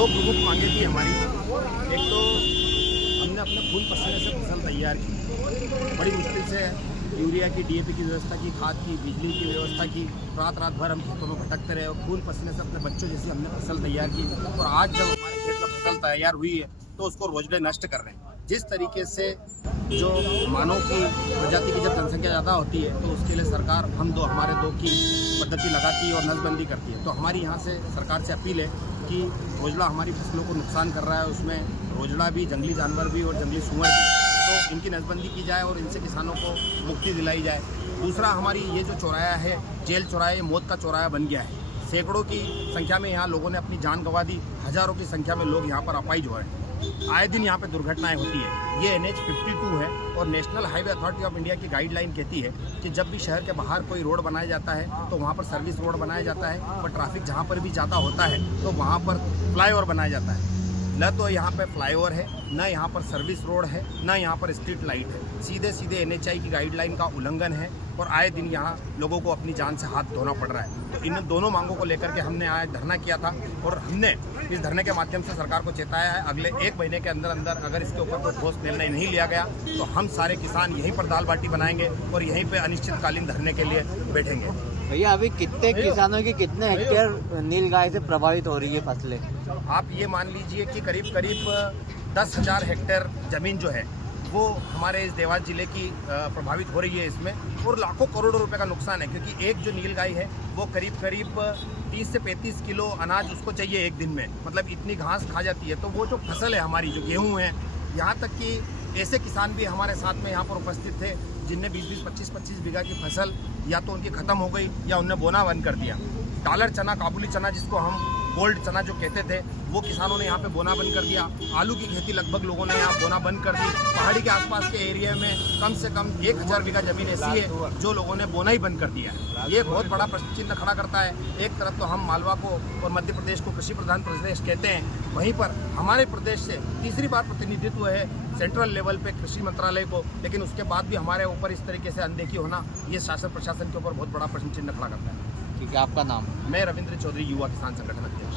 दो प्रमुख मांगे थी हमारी। एक तो हमने अपने खून पसीने से फसल तैयार की, बड़ी मुश्किल से यूरिया की, डीएपी की व्यवस्था की, खाद की, बिजली की व्यवस्था की, रात भर हम खेतों में भटकते रहे और खून पसीने से अपने बच्चों जैसी हमने फसल तैयार की। और आज जब हमारे खेत में फसल तैयार हुई है तो उसको रोजड़े नष्ट कर रहे हैं। जिस तरीके से जो मानव की प्रजाति की जब जनसंख्या ज़्यादा होती है तो उसके लिए सरकार हमारे दो की पद्धति लगाती है और नसबंदी करती है। तो हमारी यहाँ से सरकार से अपील है कि रोजड़ा हमारी फसलों को नुकसान कर रहा है, उसमें रोजड़ा भी, जंगली जानवर भी और जंगली सूअर भी, तो इनकी नसबंदी की जाए और इनसे किसानों को मुक्ति दिलाई जाए। दूसरा, हमारी ये जो चौराया है, जेल चौराया, ये मौत का चौराया बन गया है। सैकड़ों की संख्या में यहाँ लोगों ने अपनी जान गंवा दी, हज़ारों की संख्या में लोग यहाँ पर अपाहिज हो रहे हैं। आए दिन यहाँ पे दुर्घटनाएं होती है। ये NH 52 है और national highway authority of India की गाइडलाइन कहती है कि जब भी शहर के बाहर कोई रोड बनाया जाता है तो वहाँ पर सर्विस रोड बनाया जाता है, और ट्रैफिक जहाँ पर भी ज़्यादा होता है तो वहाँ पर फ्लाईओवर बनाया जाता है। न तो यहाँ पे फ्लाईओवर है, न यहाँ पर सर्विस रोड है, न यहाँ पर स्ट्रीट लाइट है। सीधे सीधे NHI की गाइडलाइन का उल्लंघन है और आए दिन यहाँ लोगों को अपनी जान से हाथ धोना पड़ रहा है। तो इन दोनों मांगों को लेकर के हमने आज धरना किया था और हमने इस धरने के माध्यम से सरकार को चेताया है, अगले 1 महीने के अंदर अंदर अगर इसके ऊपर कोई ठोस निर्णय नहीं लिया गया तो हम सारे किसान यहीं पर दाल बाटी बनाएंगे और यहीं पर अनिश्चितकालीन धरने के लिए बैठेंगे। भैया, अभी कितने किसानों की कितने हेक्टेयर नीलगाय से प्रभावित हो रही है फसलें? आप ये मान लीजिए कि करीब 10,000 हेक्टेयर ज़मीन जो है वो हमारे इस देवास जिले की प्रभावित हो रही है इसमें, और लाखों करोड़ों रुपए का नुकसान है, क्योंकि एक जो नीलगाय है वो करीब 30 से 35 किलो अनाज उसको चाहिए एक दिन में, मतलब इतनी घास खा जाती है। तो वो जो फसल है हमारी, जो गेहूँ है, यहाँ तक कि ऐसे किसान भी हमारे साथ में यहाँ पर उपस्थित थे जिनने 20-20, 25-25 बीघा की फसल या तो उनकी ख़त्म हो गई या उनने बोना बंद कर दिया। डॉलर चना, काबुली चना जिसको हम गोल्ड चना जो कहते थे, वो किसानों ने यहाँ पे बोना बंद कर दिया। आलू की खेती लगभग लोगों ने यहाँ बोना बंद कर दी। पहाड़ी के आसपास के एरिया में कम से कम 1000 बीघा जमीन ऐसी है जो लोगों ने बोना ही बंद कर दिया है। ये एक बहुत बड़ा प्रश्न चिन्ह खड़ा करता है। एक तरफ तो हम मालवा को और मध्य प्रदेश को कृषि प्रधान प्रदेश कहते हैं, वहीं पर हमारे प्रदेश से तीसरी बार प्रतिनिधित्व है सेंट्रल लेवल पे कृषि मंत्रालय को, लेकिन उसके बाद भी हमारे ऊपर इस तरीके से अनदेखी होना, ये शासन प्रशासन के ऊपर बहुत बड़ा प्रश्न चिन्ह खड़ा करता है। ठीक है, आपका नाम? मैं रविंद्र चौधरी, युवा किसान संगठन अध्यक्ष।